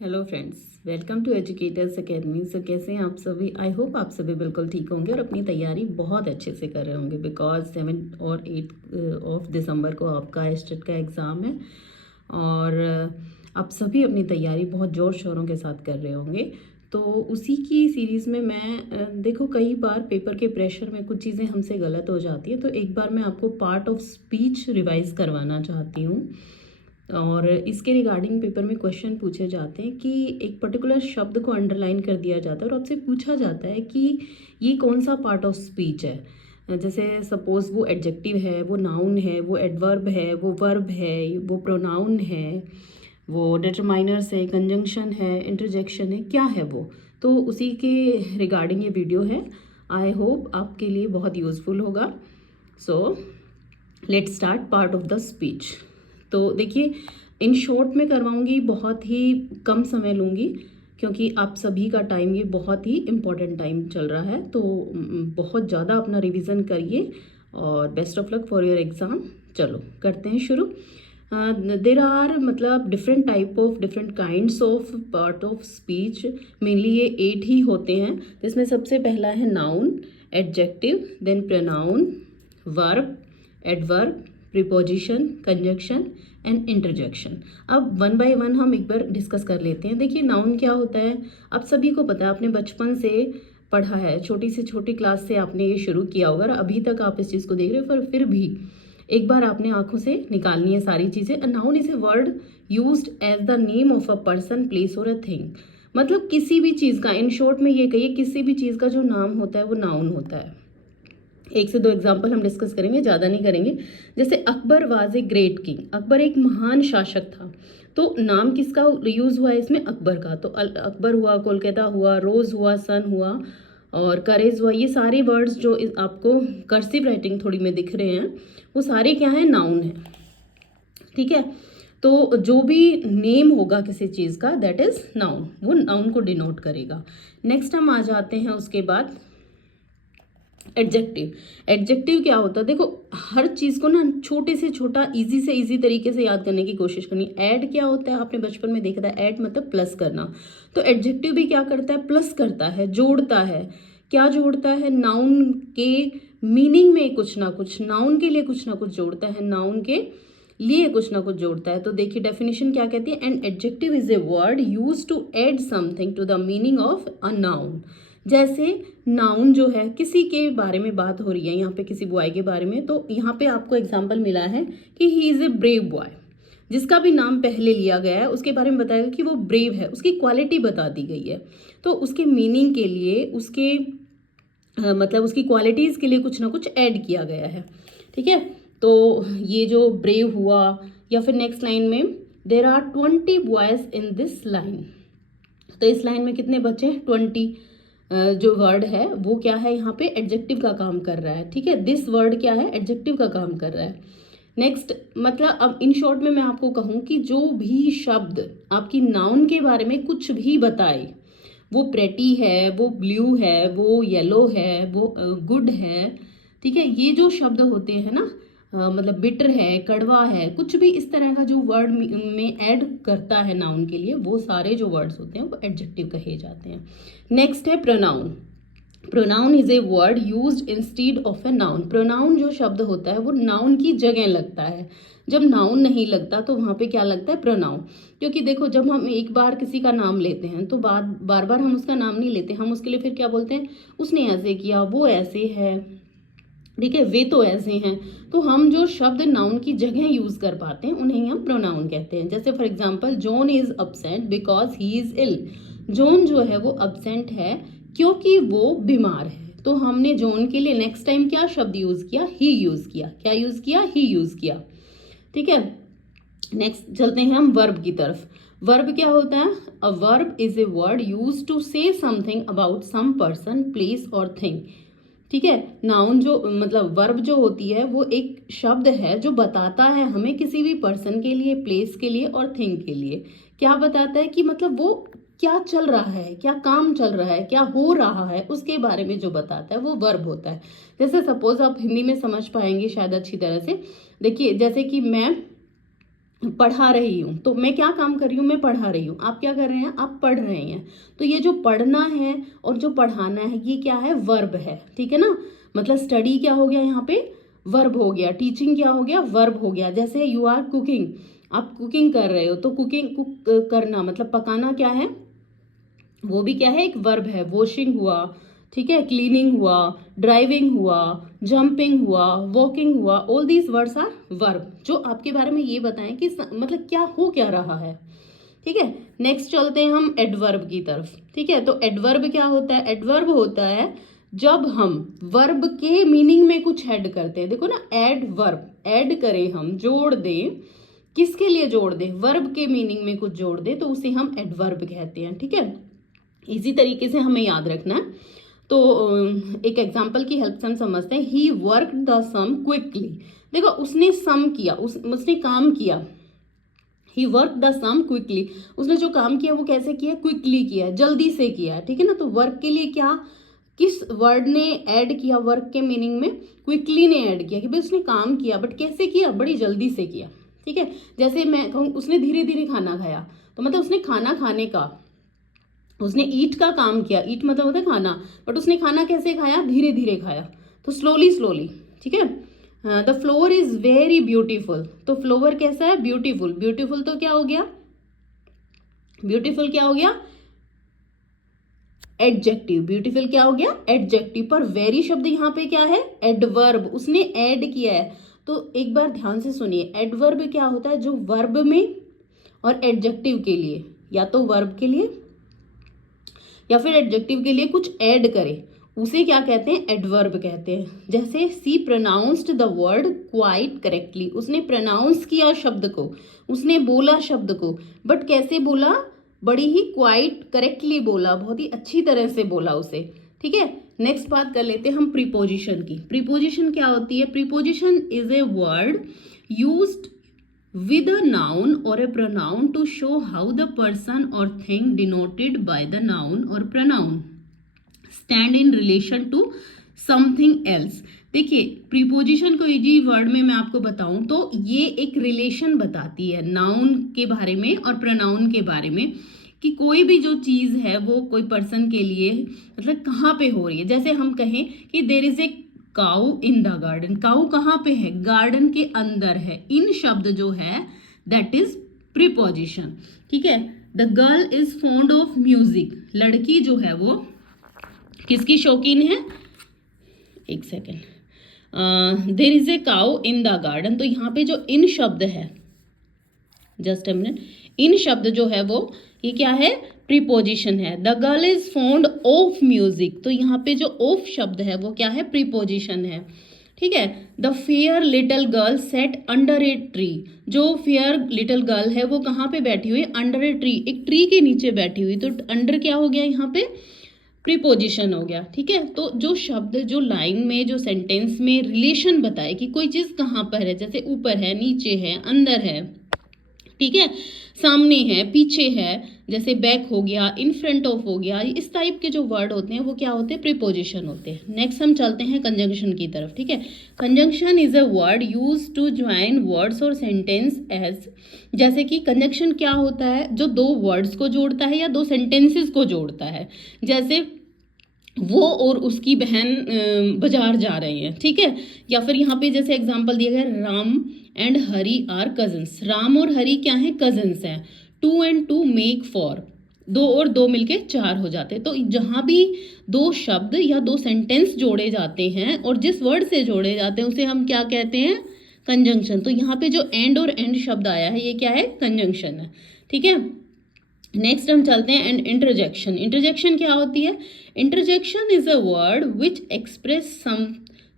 Hello friends, welcome to educators academy. So कैसे हैं आप सभी? आई होप आप सभी बिल्कुल ठीक होंगे और अपनी तैयारी बहुत अच्छे से कर रहे होंगे बिकॉज 7 और 8 ऑफ दिसंबर को आपका एस्टेट का एग्ज़ाम है और आप सभी अपनी तैयारी बहुत ज़ोर शोरों के साथ कर रहे होंगे। तो उसी की सीरीज़ में मैं देखो कई बार पेपर के प्रेशर में कुछ चीज़ें हमसे गलत हो जाती हैं, तो एक बार मैं आपको पार्ट ऑफ स्पीच रिवाइज़ करवाना चाहती हूँ। और इसके रिगार्डिंग पेपर में क्वेश्चन पूछे जाते हैं कि एक पर्टिकुलर शब्द को अंडरलाइन कर दिया जाता है और आपसे पूछा जाता है कि ये कौन सा पार्ट ऑफ स्पीच है। जैसे सपोज वो एडजेक्टिव है, वो नाउन है, वो एडवर्ब है, वो वर्ब है, वो प्रोनाउन है, वो डिटरमाइनर्स है, कंजंक्शन है, इंटरजेक्शन है, क्या है वो। तो उसी के रिगार्डिंग ये वीडियो है। आई होप आपके लिए बहुत यूज़फुल होगा। So let's start part of the speech. तो देखिए, इन शॉर्ट में करवाऊंगी, बहुत ही कम समय लूँगी क्योंकि आप सभी का टाइम ये बहुत ही इम्पोर्टेंट टाइम चल रहा है। तो बहुत ज़्यादा अपना रिवीजन करिए और best of luck for your exam. चलो करते हैं शुरू। देर आर मतलब different type of different kinds of part of speech. Mainly ये 8 ही होते हैं, जिसमें सबसे पहला है noun, adjective, then pronoun, verb, adverb, preposition, conjunction and interjection. अब वन बाय वन हम एक बार डिस्कस कर लेते हैं। देखिए, नाउन क्या होता है आप सभी को पता है, आपने बचपन से पढ़ा है, छोटी से छोटी क्लास से आपने ये शुरू किया होगा और अभी तक आप इस चीज़ को देख रहे हो, पर फिर भी एक बार आपने आंखों से निकालनी है सारी चीज़ें। A noun is a word used as the name of a person, place और अ थिंग। मतलब किसी भी चीज़ का, इन शॉर्ट में ये कहिए, किसी भी चीज़ का जो नाम होता है वो नाउन होता है। एक से दो एग्जाम्पल हम डिस्कस करेंगे, ज़्यादा नहीं करेंगे। जैसे Akbar was a great king, Akbar एक महान शासक था। तो नाम किसका यूज़ हुआ है इसमें? अकबर का। तो अकबर हुआ, कोलकाता हुआ, रोज़ हुआ, सन हुआ और करेज हुआ। ये सारे वर्ड्स जो आपको कर्सिव राइटिंग थोड़ी में दिख रहे हैं, वो सारे क्या हैं? नाउन है। ठीक है, तो जो भी नेम होगा किसी चीज़ का, दैट इज नाउन, वो नाउन को डिनोट करेगा। नेक्स्ट हम आ जाते हैं उसके बाद एडजेक्टिव। एडजेक्टिव क्या होता है? देखो, हर चीज़ को ना छोटे से छोटा, इजी से इजी तरीके से याद करने की कोशिश करनी। ऐड क्या होता है? आपने बचपन में देखा था, ऐड मतलब प्लस करना। तो एडजेक्टिव भी क्या करता है? प्लस करता है, जोड़ता है। क्या जोड़ता है? नाउन के मीनिंग में कुछ ना कुछ, नाउन के लिए कुछ ना कुछ जोड़ता है, नाउन के लिए कुछ ना कुछ जोड़ता है। तो देखिए डेफिनेशन क्या कहती है? An adjective is a word use to add something to the meaning of a noun. जैसे नाउन जो है, किसी के बारे में बात हो रही है यहाँ पे, किसी बॉय के बारे में, तो यहाँ पे आपको एग्जांपल मिला है कि he is a brave boy. जिसका भी नाम पहले लिया गया है उसके बारे में बताएगा कि वो ब्रेव है, उसकी क्वालिटी बता दी गई है। तो उसके मीनिंग के लिए, उसके मतलब उसकी क्वालिटीज़ के लिए कुछ ना कुछ ऐड किया गया है। ठीक है, तो ये जो ब्रेव हुआ, या फिर नेक्स्ट लाइन में there are 20 boys in this line. तो इस लाइन में कितने बचे हैं? 20। जो वर्ड है वो क्या है? यहाँ पे एडजेक्टिव का काम कर रहा है। ठीक है, दिस वर्ड क्या है? एडजेक्टिव का काम कर रहा है। नेक्स्ट, मतलब अब इन शॉर्ट में मैं आपको कहूँ कि जो भी शब्द आपकी नाउन के बारे में कुछ भी बताए, वो प्रेटी है, वो ब्लू है, वो येलो है, वो गुड है। ठीक है, ये जो शब्द होते हैं ना, मतलब बिटर है, कड़वा है, कुछ भी इस तरह का जो वर्ड में ऐड करता है नाउन के लिए, वो सारे जो वर्ड्स होते हैं वो एडजेक्टिव कहे जाते हैं। नेक्स्ट है pronoun. Pronoun is a word used instead of a noun. Pronoun जो शब्द होता है वो नाउन की जगह लगता है। जब नाउन नहीं लगता तो वहाँ पे क्या लगता है? प्रोनाउन। क्योंकि देखो, जब हम एक बार किसी का नाम लेते हैं तो बार बार हम उसका नाम नहीं लेते, हम उसके लिए फिर क्या बोलते हैं? उसने ऐसे किया, वो ऐसे है, ठीक है, वे तो ऐसे हैं। तो हम जो शब्द नाउन की जगह यूज कर पाते हैं उन्हें हम प्रोनाउन कहते हैं। जैसे for example, John is absent because he is ill. John जो है वो अपसेंट है क्योंकि वो बीमार है। तो हमने जॉन के लिए नेक्स्ट टाइम क्या शब्द यूज किया? ही यूज किया। क्या यूज किया? ही यूज किया। ठीक है, नेक्स्ट चलते हैं हम वर्ब की तरफ। वर्ब क्या होता है? A verb is a word use to say something about some person, place और थिंग। ठीक है, नाउन जो मतलब वर्ब जो होती है वो एक शब्द है जो बताता है हमें किसी भी पर्सन के लिए, प्लेस के लिए और थिंग के लिए। क्या बताता है? कि मतलब वो क्या चल रहा है, क्या काम चल रहा है, क्या हो रहा है, उसके बारे में जो बताता है वो वर्ब होता है। जैसे सपोज आप हिंदी में समझ पाएंगे शायद अच्छी तरह से। देखिए, जैसे कि मैं पढ़ा रही हूँ, तो मैं क्या काम कर रही हूँ, मैं पढ़ा रही हूँ। आप क्या कर रहे हैं, आप पढ़ रहे हैं। तो ये जो पढ़ना है और जो पढ़ाना है, ये क्या है, वर्ब है, ठीक है ना। मतलब स्टडी क्या हो गया यहाँ पे, वर्ब हो गया। टीचिंग क्या हो गया, वर्ब हो गया। जैसे यू आर कुकिंग, आप कुकिंग कर रहे हो, तो कुकिंग, कुक करना मतलब पकाना क्या है, वो भी क्या है, एक वर्ब है। वॉशिंग हुआ, ठीक है, क्लीनिंग हुआ, ड्राइविंग हुआ, जंपिंग हुआ, वॉकिंग हुआ, all these words are verb, जो आपके बारे में ये बताएं कि मतलब क्या हो क्या रहा है, ठीक है। नेक्स्ट चलते हैं हम एडवर्ब की तरफ, ठीक है। तो एडवर्ब क्या होता है, एडवर्ब होता है जब हम वर्ब के मीनिंग में कुछ ऐड करते हैं। देखो ना, ऐड वर्ब, ऐड करें हम, जोड़ दें, किसके लिए जोड़ दें, वर्ब के मीनिंग में कुछ जोड़ दें, तो उसे हम एडवर्ब कहते हैं, ठीक है। इसी तरीके से हमें याद रखना है। तो एक एग्जाम्पल की हेल्प से हम समझते हैं। ही वर्क द सम क्विकली, देखो उसने सम किया, उसने काम किया। ही वर्क द सम क्विकली, उसने जो काम किया वो कैसे किया, क्विकली किया, जल्दी से किया, ठीक है ना। तो वर्क के लिए क्या, किस वर्ड ने ऐड किया वर्क के मीनिंग में, क्विकली ने ऐड किया, कि भाई उसने काम किया, बट कैसे किया, बड़ी जल्दी से किया, ठीक है। जैसे मैं कहूँ उसने धीरे धीरे खाना खाया, तो मतलब उसने खाना खाने का, उसने ईट का काम किया, ईट मतलब होता है खाना, बट उसने खाना कैसे खाया, धीरे धीरे खाया, तो स्लोली स्लोली, ठीक है। The floor is very beautiful, तो फ्लोवर कैसा है, ब्यूटीफुल, ब्यूटीफुल तो क्या हो गया, ब्यूटीफुल क्या हो गया, एडजेक्टिव, ब्यूटीफुल क्या हो गया, एडजेक्टिव। पर वेरी शब्द यहाँ पे क्या है, एडवर्ब, उसने ऐड किया है। तो एक बार ध्यान से सुनिए, एडवर्ब क्या होता है, जो वर्ब में और एडजेक्टिव के लिए, या तो वर्ब के लिए या फिर एडजेक्टिव के लिए कुछ ऐड करे, उसे क्या कहते हैं, एडवर्ब कहते हैं। जैसे she pronounced the word quite correctly, उसने प्रोनाउंस किया शब्द को, उसने बोला शब्द को, बट कैसे बोला, बड़ी ही क्वाइट करेक्टली बोला, बहुत ही अच्छी तरह से बोला उसे, ठीक है। नेक्स्ट बात कर लेते हैं हम प्रीपोजिशन की। प्रीपोजिशन क्या होती है, preposition is a word used with a noun or a pronoun to show how the person or thing denoted by the noun or pronoun stand in relation to something else। देखिए, preposition को easy word में मैं आपको बताऊं तो ये एक relation बताती है नाउन के बारे में और प्रोनाउन के बारे में, कि कोई भी जो चीज़ है वो कोई पर्सन के लिए मतलब कहाँ पे हो रही है। जैसे हम कहें कि there is a cow in the garden, cow कहाँ पे है, गार्डन के अंदर है। इन शब्द जो है दैट इज प्रीपोजिशन, ठीक है। The girl is fond of music, लड़की जो है वो किसकी शौकीन है, एक second, there is a cow in the garden, तो यहाँ पे जो इन शब्द है, जस्ट अ मिनट, इन शब्द जो है वो ये क्या है, प्रीपोजिशन है। The girl is fond of music, तो यहाँ पे जो ऑफ शब्द है वो क्या है, प्रीपोजिशन है, ठीक है। The fair little girl set under a tree, जो फेयर लिटिल गर्ल है वो कहाँ पे बैठी हुई, अंडर ए ट्री, एक ट्री के नीचे बैठी हुई, तो अंडर क्या हो गया यहाँ पे, प्रीपोजिशन हो गया, ठीक है। तो जो शब्द जो लाइन में जो सेंटेंस में रिलेशन बताए कि कोई चीज़ कहाँ पर है, जैसे ऊपर है, नीचे है, अंदर है, ठीक है, सामने है, पीछे है, जैसे बैक हो गया, इन फ्रंट ऑफ हो गया, इस टाइप के जो वर्ड होते हैं वो क्या होते हैं, प्रीपोजिशन होते हैं। नेक्स्ट हम चलते हैं कंजंक्शन की तरफ, ठीक है। Conjunction is a word use to join words और सेंटेंस एज, जैसे कि कंजंक्शन क्या होता है, जो दो वर्ड्स को जोड़ता है या दो सेंटेंसेस को जोड़ता है। जैसे वो और उसकी बहन बाजार जा रहे हैं, ठीक है। या फिर यहाँ पे जैसे एग्जांपल दिया गया, Ram and Hari are cousins, Ram और हरी क्या हैं, कजन्स हैं। 2 and 2 मेक 4, 2 और 2 मिलके 4 हो जाते हैं। तो जहाँ भी दो शब्द या दो सेंटेंस जोड़े जाते हैं और जिस वर्ड से जोड़े जाते हैं उसे हम क्या कहते हैं, कंजंक्शन। तो यहाँ पे जो एंड और एंड शब्द आया है ये क्या है, कंजंक्शन है, ठीक है। नेक्स्ट हम चलते हैं एंड इंटरजेक्शन। इंटरजेक्शन क्या होती है, interjection is a word which express some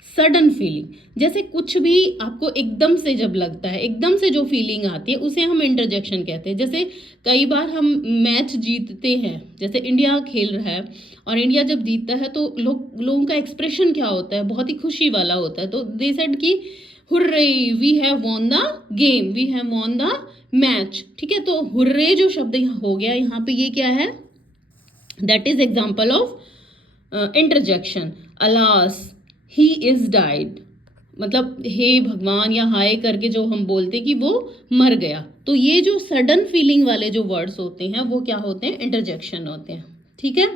sudden feeling, जैसे कुछ भी आपको एकदम से जब लगता है, एकदम से जो फीलिंग आती है उसे हम इंटरजेक्शन कहते हैं। जैसे कई बार हम मैच जीतते हैं, जैसे इंडिया खेल रहा है और इंडिया जब जीतता है तो लोगों का एक्सप्रेशन क्या होता है, बहुत ही खुशी वाला होता है। तो दे सेड कि hurray we have won the game, we have won the match, ठीक है। तो हुर्रे जो शब्द हो गया यहाँ पे, ये क्या है, that is example of interjection. Alas he is died, मतलब हे भगवान या हाय करके जो हम बोलते कि वो मर गया, तो ये जो सडन फीलिंग वाले जो वर्ड्स होते हैं वो क्या होते हैं, इंटरजेक्शन होते हैं। ठीक है,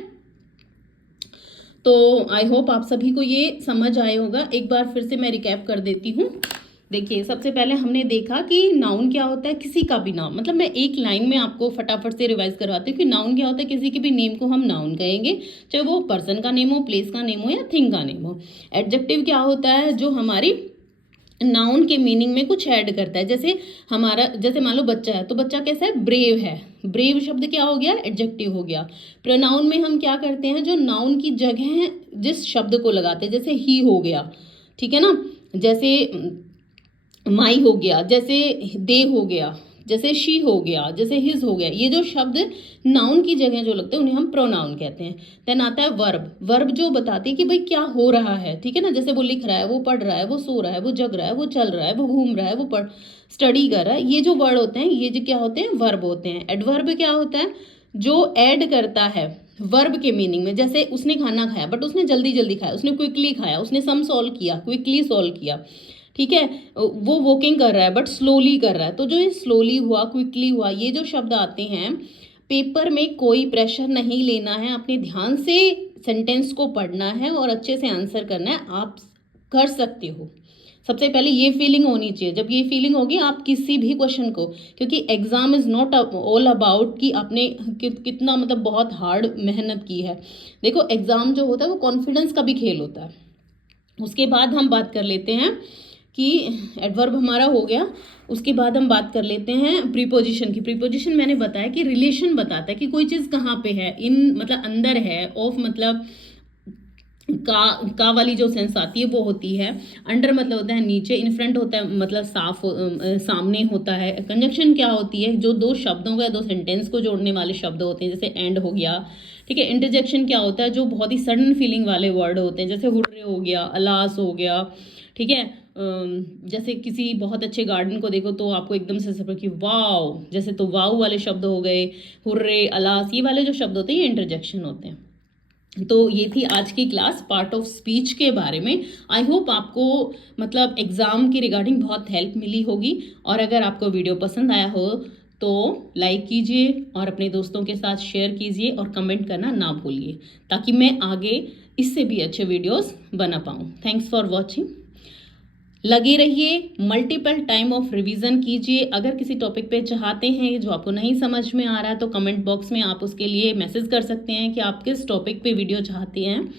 तो आई होप आप सभी को ये समझ आया होगा। एक बार फिर से मैं रिकैप कर देती हूँ। देखिए, सबसे पहले हमने देखा कि नाउन क्या होता है, किसी का भी नाम, मतलब मैं एक लाइन में आपको फटाफट से रिवाइज करवाती हूँ कि नाउन क्या होता है, किसी के भी नेम को हम नाउन कहेंगे, चाहे वो पर्सन का नेम हो, प्लेस का नेम हो या थिंग का नेम हो। एडजेक्टिव क्या होता है, जो हमारी नाउन के मीनिंग में कुछ ऐड करता है। जैसे हमारा, जैसे मान लो बच्चा है, तो बच्चा कैसा है, ब्रेव है। ब्रेव शब्द क्या हो गया, एडजेक्टिव हो गया। प्रोनाउन में हम क्या करते हैं, जो नाउन की जगह जिस शब्द को लगाते हैं, जैसे ही हो गया, ठीक है ना, जैसे माई हो गया, जैसे दे हो गया, जैसे शी हो गया, जैसे हिज हो गया, ये जो शब्द नाउन की जगह जो लगते हैं उन्हें हम प्रोनाउन कहते हैं। देन आता है वर्ब। वर्ब जो बताती है कि भाई क्या हो रहा है, ठीक है ना, जैसे वो लिख रहा है, वो पढ़ रहा है, वो सो रहा है, वो जग रहा है, वो चल रहा है, वो घूम रहा है, वो पढ़ स्टडी कर रहा है, ये जो वर्ड होते हैं ये जो क्या होते हैं, वर्ब होते हैं। एडवर्ब क्या होता है, जो ऐड करता है वर्ब के मीनिंग में। जैसे उसने खाना खाया बट उसने जल्दी जल्दी खाया, उसने क्विकली खाया, उसने सम सॉल्व किया, क्विकली सॉल्व किया, ठीक है। वो वॉकिंग कर रहा है बट स्लोली कर रहा है, तो जो ये स्लोली हुआ, क्विकली हुआ, ये जो शब्द आते हैं, पेपर में कोई प्रेशर नहीं लेना है, अपने ध्यान से सेंटेंस को पढ़ना है और अच्छे से आंसर करना है, आप कर सकते हो। सबसे पहले ये फीलिंग होनी चाहिए। जब ये फीलिंग होगी आप किसी भी क्वेश्चन को, क्योंकि exam is not all about कि आपने कितना मतलब बहुत हार्ड मेहनत की है। देखो, एग्जाम जो होता है वो कॉन्फिडेंस का भी खेल होता है। उसके बाद हम बात कर लेते हैं कि एडवर्ब हमारा हो गया। उसके बाद हम बात कर लेते हैं प्रीपोजिशन की। प्रीपोजिशन मैंने बताया कि रिलेशन बताता है कि कोई चीज़ कहाँ पे है, इन मतलब अंदर है, ऑफ मतलब का वाली जो सेंस आती है वो होती है, अंडर मतलब होता है नीचे, इन फ्रंट होता है मतलब सामने होता है। कंजक्शन क्या होती है, जो दो शब्दों का, दो सेंटेंस को जोड़ने वाले शब्द होते हैं, जैसे एंड हो गया, ठीक है। इंटरजेक्शन क्या होता है, जो बहुत ही सडन फीलिंग वाले वर्ड होते हैं, जैसे हुर्रे हो गया, अलास हो गया, ठीक है। जैसे किसी बहुत अच्छे गार्डन को देखो तो आपको एकदम से सफर कि वाव, जैसे तो वाव वाले शब्द हो गए, हुर्रे, अलास, ये वाले जो शब्द होते हैं ये इंटरजेक्शन होते हैं। तो ये थी आज की क्लास पार्ट ऑफ स्पीच के बारे में। आई होप आपको मतलब एग्ज़ाम की रिगार्डिंग बहुत हेल्प मिली होगी, और अगर आपको वीडियो पसंद आया हो तो लाइक कीजिए और अपने दोस्तों के साथ शेयर कीजिए और कमेंट करना ना भूलिए, ताकि मैं आगे इससे भी अच्छे वीडियोस बना पाऊँ। Thanks for watching. लगे रहिए, मल्टीपल टाइम ऑफ रिवीजन कीजिए। अगर किसी टॉपिक पे चाहते हैं जो आपको नहीं समझ में आ रहा है तो कमेंट बॉक्स में आप उसके लिए मैसेज कर सकते हैं कि आप किस टॉपिक पे वीडियो चाहते हैं।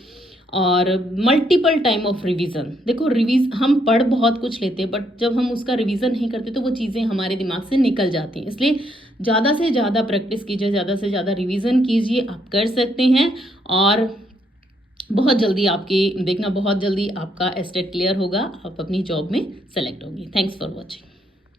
और मल्टीपल टाइम ऑफ रिवीजन, देखो हम पढ़ बहुत कुछ लेते हैं बट जब हम उसका रिवीजन नहीं करते तो वो चीज़ें हमारे दिमाग से निकल जाती हैं। इसलिए ज़्यादा से ज़्यादा प्रैक्टिस कीजिए, ज़्यादा से ज़्यादा रिवीजन कीजिए, आप कर सकते हैं। और बहुत जल्दी आपकी देखना, बहुत जल्दी आपका एस्टेट क्लियर होगा, आप अपनी जॉब में सेलेक्ट होंगे। Thanks for watching.